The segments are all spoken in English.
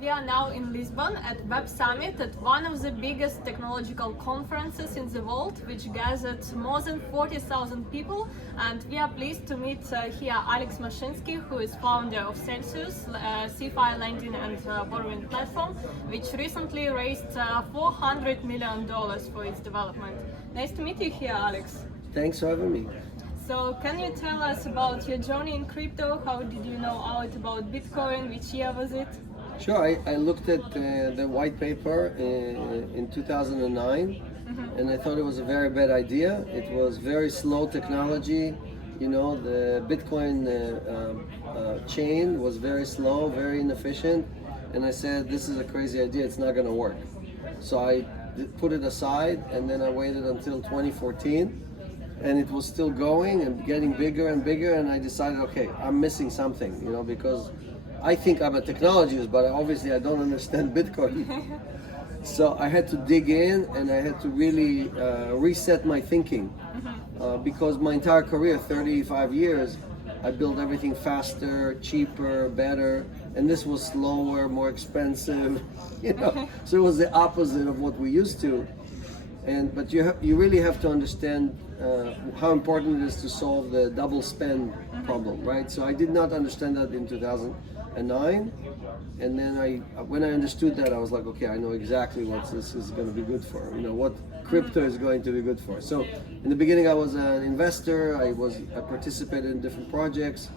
we are now in Lisbon at WebSummit, at one of the biggest technological conferences in the world, which gathered more than 40,000 people. And we are pleased to meet here Alex Mashinsky, who is founder of Celsius, CFI lending and borrowing platform, which recently raised $400 million for its development. Nice to meet you here, Alex. Thanks for having me. So can you tell us about your journey in crypto? How did you know out about Bitcoin? Which year was it? Sure, I looked at the white paper in 2009 and I thought it was a very bad idea. It was very slow technology. You know, the Bitcoin chain was very slow, very inefficient. And I said, this is a crazy idea, it's not going to work. So I put it aside and then I waited until 2014. And it was still going and getting bigger and bigger, and I decided, okay, I'm missing something, you know, because I think I'm a technologist, but obviously I don't understand Bitcoin. So I had to dig in and I had to really reset my thinking because my entire career, 35 years, I built everything faster, cheaper, better, and this was slower, more expensive, you know. So it was the opposite of what we used to. But you really have to understand how important it is to solve the double spend problem, right? So I did not understand that in 2009, and then when I understood that, I was like, okay, I know exactly what this is going to be good for. You know what crypto is going to be good for. So in the beginning, I was an investor. I participated in different projects.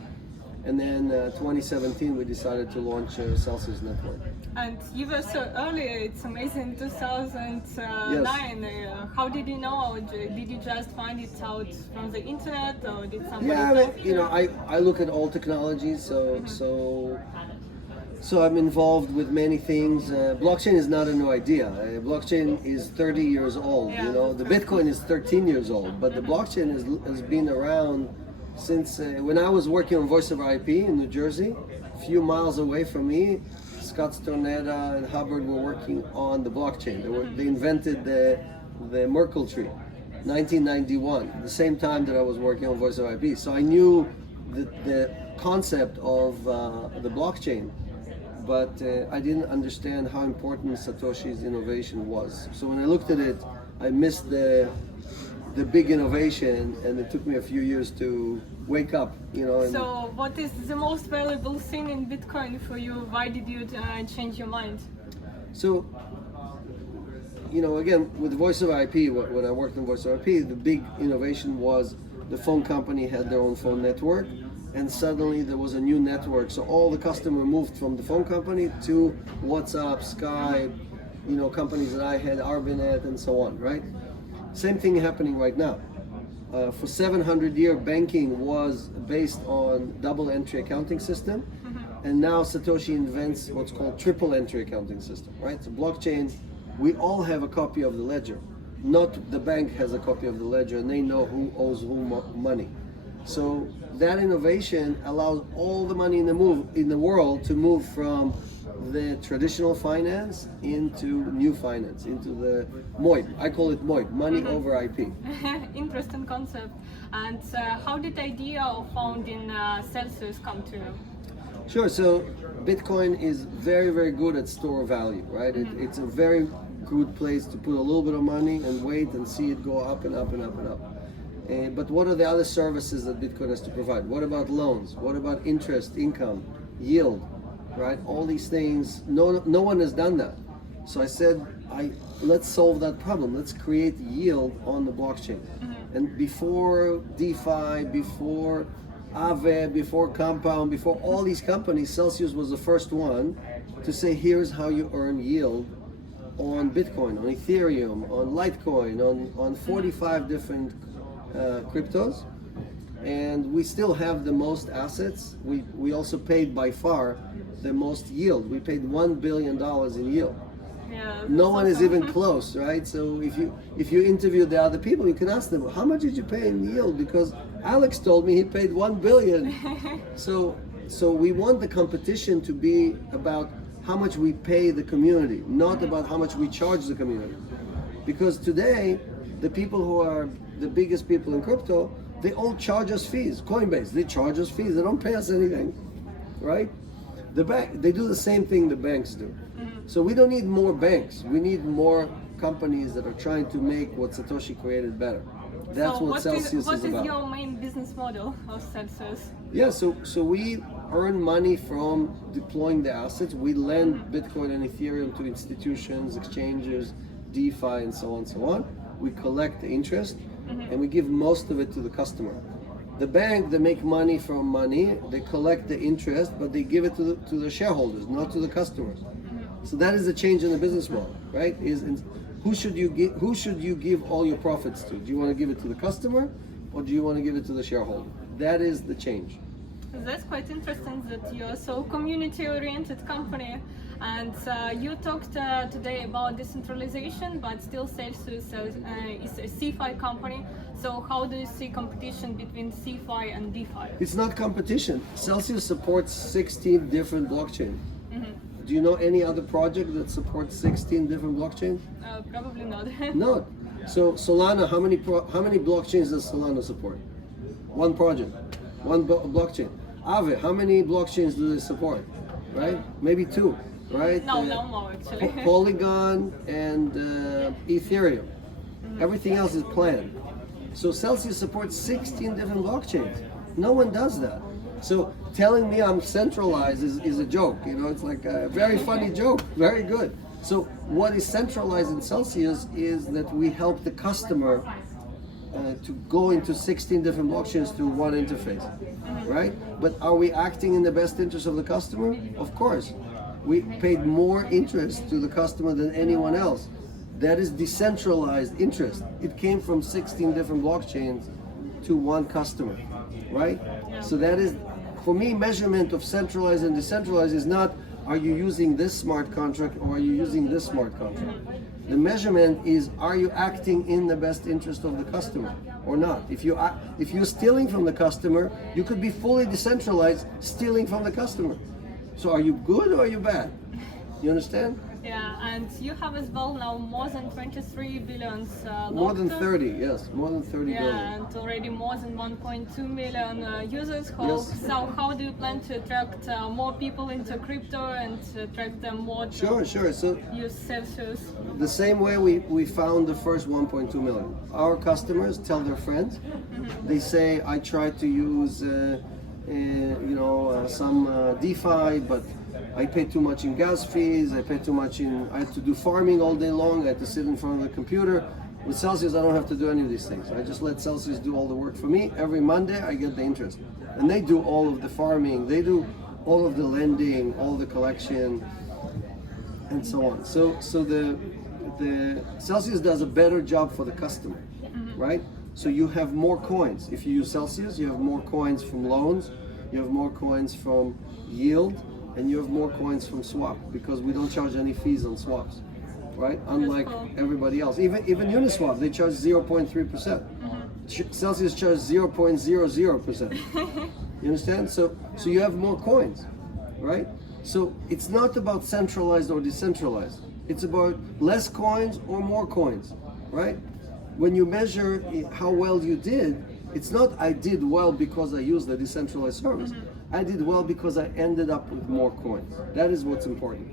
And then 2017, we decided to launch Celsius Network. And you were so early, it's amazing, 2009. Yes. How did you know? Did you just find it out from the internet, or did somebody Yeah, talk to you know, I look at all technologies, so I'm involved with many things. Blockchain is not a new idea. Blockchain is 30 years old, you know. The Bitcoin is 13 years old, but the blockchain has been around since when I was working on Voice over IP in New Jersey. A few miles away from me, Scott Stornetta and Hubbard were working on the blockchain. They invented the Merkle tree, 1991, the same time that I was working on Voice over IP. So I knew the concept of the blockchain, but I didn't understand how important Satoshi's innovation was. So when I looked at it, I missed the big innovation, and it took me a few years to wake up, you know. So what is the most valuable thing in Bitcoin for you? Why did you change your mind? So, you know, again, with Voice over IP, when I worked on Voice over IP, the big innovation was the phone company had their own phone network, and suddenly there was a new network. So all the customer moved from the phone company to WhatsApp, Skype, you know, companies that I had, Arbinet, and so on, right? Same thing happening right now. For 700 years, banking was based on double entry accounting system, and now Satoshi invents what's called triple entry accounting system, right? So blockchain, we all have a copy of the ledger. Not the bank has a copy of the ledger, and they know who owes whom money. So that innovation allows all the money in the world to move from the traditional finance into new finance, into the MOIP. I call it MOIP, money over IP. Interesting concept. And how did the idea of founding Celsius come to you? Sure, so Bitcoin is very, very good at store value, right? It's a very good place to put a little bit of money and wait and see it go up and up and up and up. But what are the other services that Bitcoin has to provide? What about loans? What about interest, income, yield? Right, all these things, no one has done that. So I said, let's solve that problem. Let's create yield on the blockchain. And before DeFi, before Aave, before Compound, before all these companies, Celsius was the first one to say, here's how you earn yield on Bitcoin, on Ethereum, on Litecoin, on 45 different cryptos. And we still have the most assets. We also paid by far the most yield. We paid $1 billion in yield. Yeah, no one is even close, right? So if you interview the other people, you can ask them, how much did you pay in yield? Because Alex told me he paid $1 billion. So we want the competition to be about how much we pay the community, not about how much we charge the community. Because today, the people who are the biggest people in crypto, they all charge us fees. Coinbase, they charge us fees. They don't pay us anything, right? The bank, they do the same thing the banks do. So we don't need more banks. We need more companies that are trying to make what Satoshi created better. That's So what Celsius is what about. is your main business model of Celsius? Yeah, so we earn money from deploying the assets. We lend Bitcoin and Ethereum to institutions, exchanges, DeFi, and so on. We collect the interest, and we give most of it to the customer. The bank, they make money from money. They collect the interest, but they give it to the shareholders, not to the customers. So that is the change in the business model, right? Who should you give all your profits to? Do you want to give it to the customer, or do you want to give it to the shareholder? That is the change. That's quite interesting that you're so community-oriented company, and you talked today about decentralization, but still Celsius is a CeFi company. So how do you see competition between CeFi and DeFi? It's not competition. Celsius supports 16 different blockchains. Do you know any other project that supports 16 different blockchains? Probably not. No. So Solana, how many blockchains does Solana support? One project, one blockchain. Aave, how many blockchains do they support? Right? Maybe two, right? No more actually. Polygon and Ethereum. Everything else is planned. So Celsius supports 16 different blockchains. No one does that. So telling me I'm centralized is a joke. You know, it's like a very funny joke. Very good. So what is centralized in Celsius is that we help the customer to go into 16 different blockchains through one interface, right? But are we acting in the best interest of the customer? Of course. We paid more interest to the customer than anyone else. That is decentralized interest. It came from 16 different blockchains to one customer, right? So that is, for me, measurement of centralized and decentralized is not, are you using this smart contract or are you using this smart contract? The measurement is, are you acting in the best interest of the customer or not? If you're stealing from the customer, you could be fully decentralized, stealing from the customer. So are you good or are you bad? You understand? Yeah, and you have as well now more than 23 billions More than 30, yes, more than 30 billion. Yeah, and already more than 1.2 million users. Yes. So how do you plan to attract more people into crypto and attract them more to Sure. So use Celsius? the same way we found the first 1.2 million. Our customers tell their friends. They say, I tried to use some DeFi, but I pay too much in gas fees, I had to do farming all day long, I had to sit in front of the computer. With Celsius, I don't have to do any of these things. I just let Celsius do all the work for me. Every Monday, I get the interest. And they do all of the farming, they do all of the lending, all the collection, and so on. So the Celsius does a better job for the customer, right? So you have more coins. If you use Celsius, you have more coins from loans, you have more coins from yield, and you have more coins from swap, because we don't charge any fees on swaps, right? Unlike everybody else. Even Uniswap, they charge 0.3%. Celsius charges 0.00%. You understand? So you have more coins, right? So it's not about centralized or decentralized. It's about less coins or more coins, right? When you measure how well you did, it's not I did well because I used the decentralized service. I did well because I ended up with more coins. That is what's important.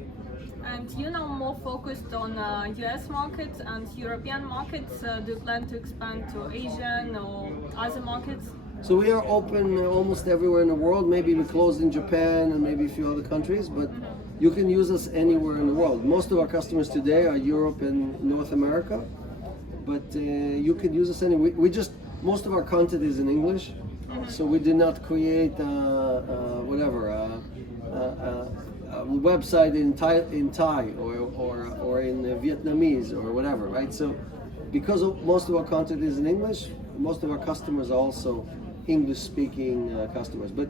And you now more focused on US markets and European markets. Do you plan to expand to Asian or other markets? So we are open almost everywhere in the world. Maybe we closed in Japan and maybe a few other countries, but you can use us anywhere in the world. Most of our customers today are Europe and North America, but you can use us anywhere. Most of our content is in English, so we did not create a website in Thai or in Vietnamese or whatever, right? So because most of our content is in English, most of our customers are also English-speaking customers. But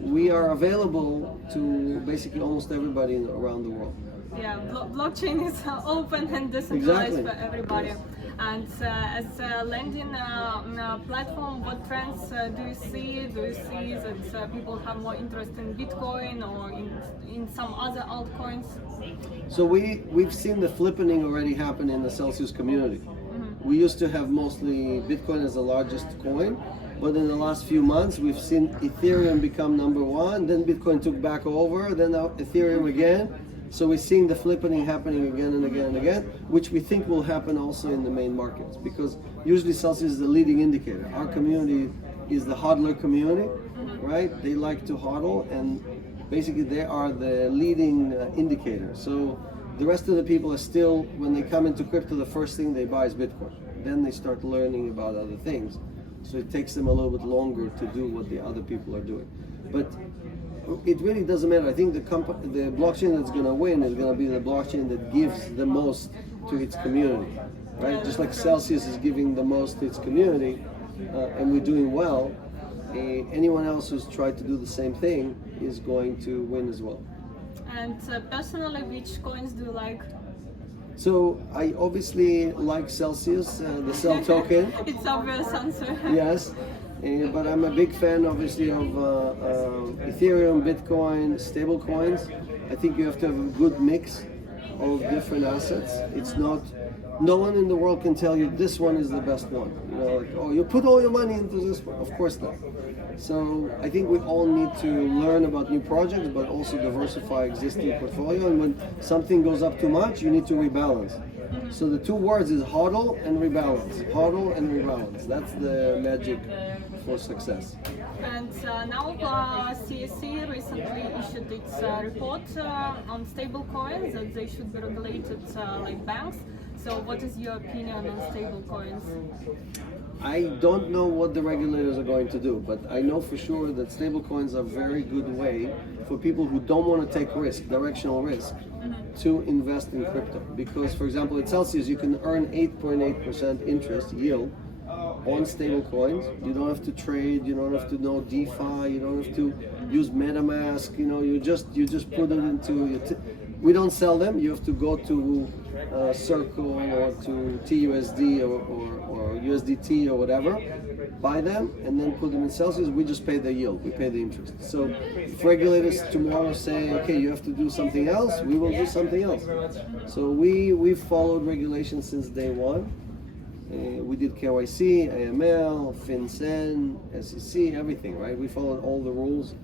we are available to basically almost everybody around the world. Yeah, blockchain is open and decentralized Exactly. for everybody. And as a lending platform, what trends do you see? Do you see that people have more interest in Bitcoin or in some other altcoins? So we've seen the flippening already happen in the Celsius community. We used to have mostly Bitcoin as the largest coin, But in the last few months, we've seen Ethereum become number one, then Bitcoin took back over, then now Ethereum again. So we're seeing the flipping happening again and again and again, which we think will happen also in the main markets, because usually Celsius is the leading indicator. Our community is the hodler community, right? They like to hodl, and basically they are the leading indicator. So the rest of the people are still, when they come into crypto, the first thing they buy is Bitcoin. Then they start learning about other things. So it takes them a little bit longer to do what the other people are doing. But it really doesn't matter. I think the blockchain that's going to win is going to be the blockchain that gives the most to its community, right? Just like Celsius is giving the most to its community, and we're doing well. Anyone else who's tried to do the same thing is going to win as well. And personally, which coins do you like? So I obviously like Celsius, the CEL token. It's obvious answer. Yes, but I'm a big fan, obviously, of Ethereum, Bitcoin, stablecoins. I think you have to have a good mix of different assets. It's not, no one in the world can tell you this one is the best one. You know, like, oh, you put all your money into this one. Of course not. So I think we all need to learn about new projects, but also diversify existing portfolio. And when something goes up too much, you need to rebalance. So the two words is hodl and rebalance. Hodl and rebalance. That's the magic for success. And now CEC recently issued its report on stablecoins, that they should be regulated like banks. So what is your opinion on stablecoins? I don't know what the regulators are going to do, but I know for sure that stablecoins are a very good way for people who don't want to take risk, directional risk, to invest in crypto. Because, for example, at Celsius, you can earn 8.8% interest yield on stablecoins. You don't have to trade, you don't have to know DeFi, you don't have to use MetaMask, you know, you just put it into your we don't sell them. You have to go to Circle or to TUSD or USDT or whatever, buy them and then put them in Celsius. We just pay the yield, we pay the interest. So if regulators tomorrow say, okay, you have to do something else, we will do something else. So we've followed regulations since day one. We did KYC, AML, FinCEN, SEC, everything, right? We followed all the rules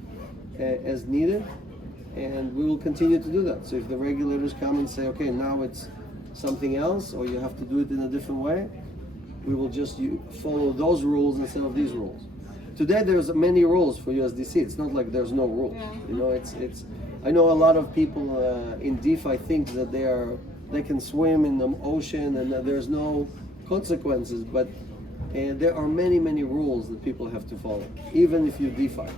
as needed, and we will continue to do that. So if the regulators come and say, okay, now it's something else, or you have to do it in a different way, we will just follow those rules instead of these rules. Today there's many rules for USDC. It's not like there's no rules. Yeah. You know, it's. I know a lot of people in DeFi think that they can swim in the ocean and that there's no consequences, but there are many rules that people have to follow, even if you DeFi.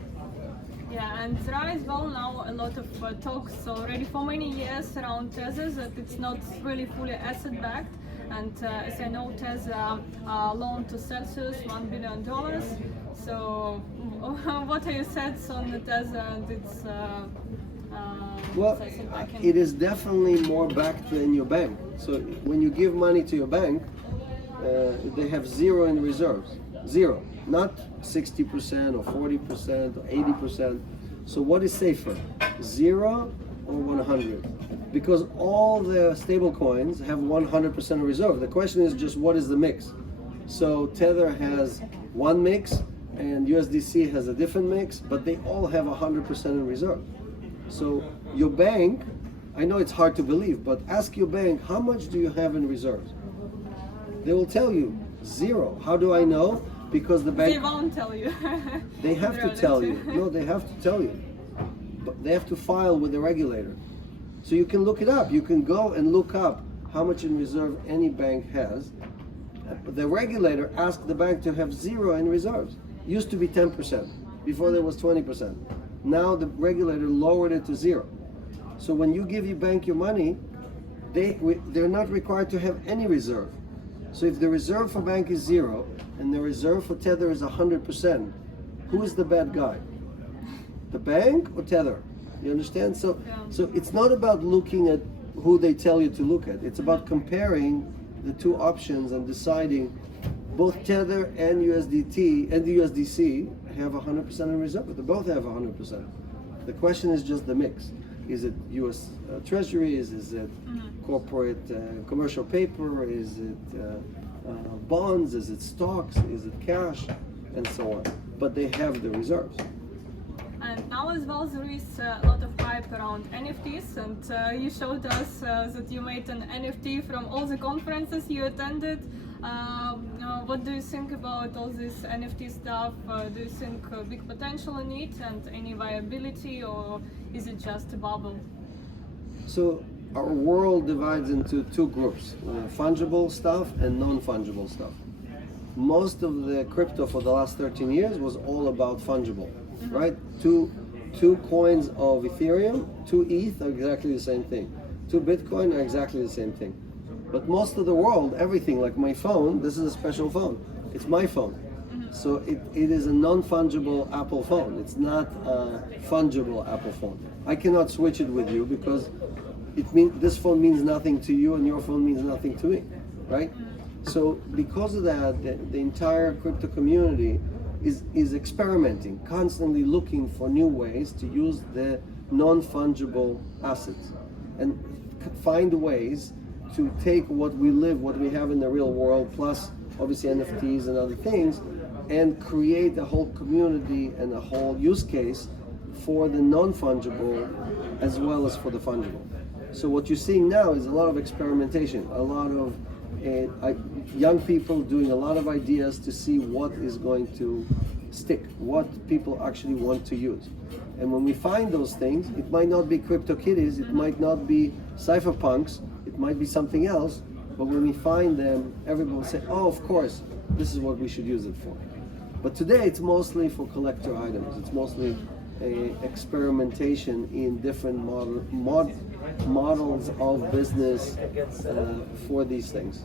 Yeah, and there are as well now a lot of talks already for many years around Tether that it's not really fully asset-backed. And as I know, Tether loaned to Celsius $1 billion. So what are your thoughts on the Tether and its well, it is definitely more backed than your bank. So when you give money to your bank, they have zero in reserves. Zero. Not 60% or 40% or 80%. So what is safer? 0 or 100? Because all the stable coins have 100% reserve. The question is just what is the mix? So Tether has one mix and USDC has a different mix, but they all have 100% in reserve. So your bank, I know it's hard to believe, but ask your bank, how much do you have in reserves? They will tell you 0. How do I know? Because the bank... They won't tell you. They have to tell you. No, they have to tell you. But they have to file with the regulator. So you can look it up. You can go and look up how much in reserve any bank has. The regulator asked the bank to have 0 in reserves. Used to be 10%. Before there was 20%. Now the regulator lowered it to 0. So when you give your bank your money, they're not required to have any reserve. So if the reserve for bank is 0 and the reserve for Tether is 100%, who is the bad guy? The bank or Tether? You understand? So it's not about looking at who they tell you to look at. It's about comparing the two options and deciding both Tether and USDT and the USDC have 100% in reserve, but they both have 100%. The question is just the mix. Is it U.S. Treasuries? Is it corporate commercial paper? Is it bonds? Is it stocks? Is it cash? and so on. But they have the reserves. And now as well there is a lot of hype around NFTs, and you showed us that you made an NFT from all the conferences you attended. What do you think about all this NFT stuff? Do you think big potential in it and any viability, or is it just a bubble? So our world divides into two groups, fungible stuff and non-fungible stuff. Most of the crypto for the last 13 years was all about fungible, right? Two coins of Ethereum, 2 ETH are exactly the same thing. 2 Bitcoin are exactly the same thing. But most of the world, everything, like my phone, this is a special phone. It's my phone. So it is a non-fungible Apple phone. It's not a fungible Apple phone. I cannot switch it with you because this phone means nothing to you and your phone means nothing to me, right? So because of that, the entire crypto community is experimenting, constantly looking for new ways to use the non-fungible assets and find ways to take what we have in the real world, plus obviously NFTs and other things, and create a whole community and a whole use case for the non-fungible as well as for the fungible. So what you're seeing now is a lot of experimentation, a lot of young people doing a lot of ideas to see what is going to stick, what people actually want to use. And when we find those things, it might not be CryptoKitties, it might not be cypherpunks, it might be something else, but when we find them, everyone will say, oh, of course, this is what we should use it for. But today it's mostly for collector items. It's mostly experimentation in different models of business for these things.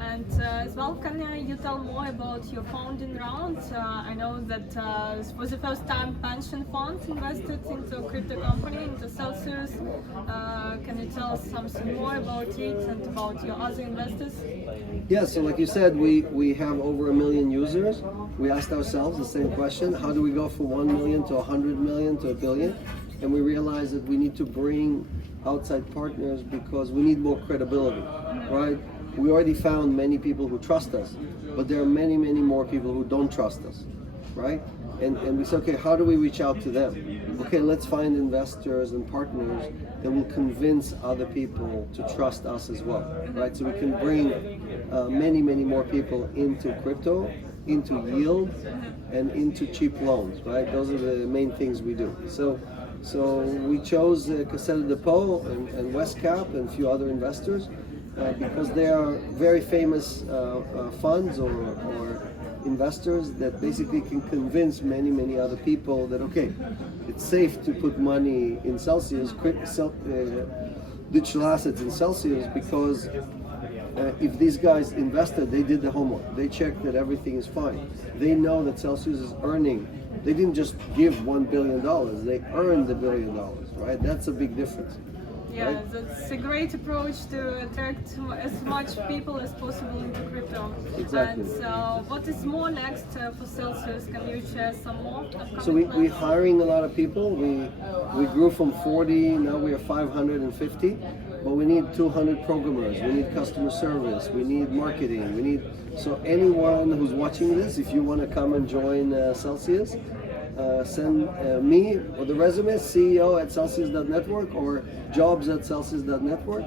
And as well, can you tell more about your founding rounds? I know that for the first time pension funds invested into a crypto company, into Celsius. Can you tell us something more about it and about your other investors? Yeah, so like you said, we have over 1 million users. We asked ourselves the same question: how do we go from 1 million to 100 million to 1 billion? And we realized that we need to bring outside partners because we need more credibility, right? We already found many people who trust us, but there are many, many more people who don't trust us, right? And we said, okay, how do we reach out to them? Okay, let's find investors and partners that will convince other people to trust us as well, right? So we can bring many, many more people into crypto, into yield, and into cheap loans, right? Those are the main things we do. So we chose Cassette Depot and Westcap and a few other investors because they are very famous funds or investors that basically can convince many, many other people that, okay, it's safe to put money in Celsius, digital assets in Celsius, because if these guys invested, they did the homework. They checked that everything is fine. They know that Celsius is earning. They didn't just give $1 billion, they earned $1 billion, right? That's a big difference. Yeah, right? That's a great approach to attract as much people as possible into crypto. Exactly. And what is more next for Celsius? Can you share some more? So we're hiring a lot of people. We grew from 40, now we are 550, but we need 200 programmers, we need customer service, we need marketing, so anyone who's watching this, if you want to come and join Celsius, send me or the resume, CEO at Celsius.network or jobs@Celsius.network,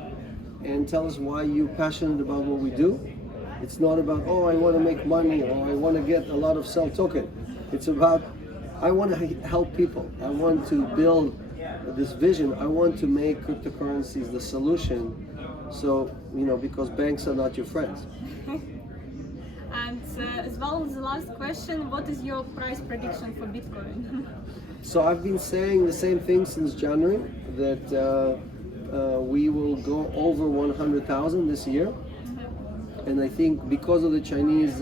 and tell us why you're passionate about what we do. It's not about, oh, I want to make money or I want to get a lot of CEL token. It's about, I want to help people. I want to build this vision. I want to make cryptocurrencies the solution. So, because banks are not your friends. And as well as the last question, what is your price prediction for Bitcoin? So I've been saying the same thing since January, that we will go over 100,000 this year. And I think because of the Chinese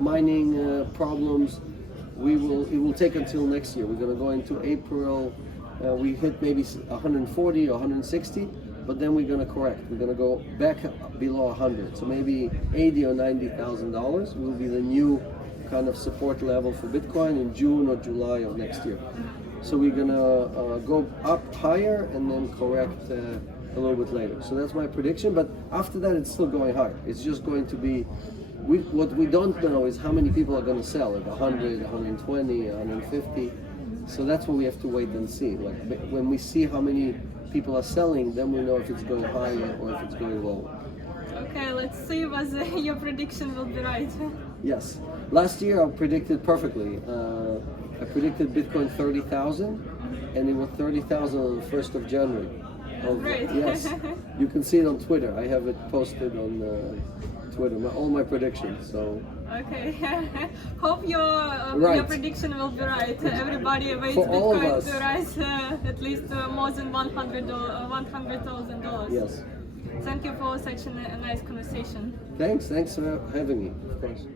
mining problems, it will take until next year. We're going to go into April, we hit maybe 140 or 160, but then we're going to correct. We're going to go back below 100. So maybe $80,000 or $90,000 will be the new kind of support level for Bitcoin in June or July of next year. So we're going to go up higher and then correct a little bit later. So that's my prediction. But after that, it's still going higher. It's just going to be what we don't know is how many people are going to sell it, 100, 120, 150. So that's what we have to wait and see. Like, when we see how many people are selling, then we know if it's going higher or if it's going lower. Okay, let's see whether your prediction will be right. Yes. Last year I predicted perfectly. I predicted Bitcoin 30,000, and it was 30,000 on the 1st of January. Great. Yes. You can see it on Twitter. I have it posted on Twitter, all my predictions. So. Okay. Hope your prediction will be right. Everybody waits Bitcoin to rise at least more than $100,000. Yes. Thank you for such a nice conversation. Thanks for having me, of course.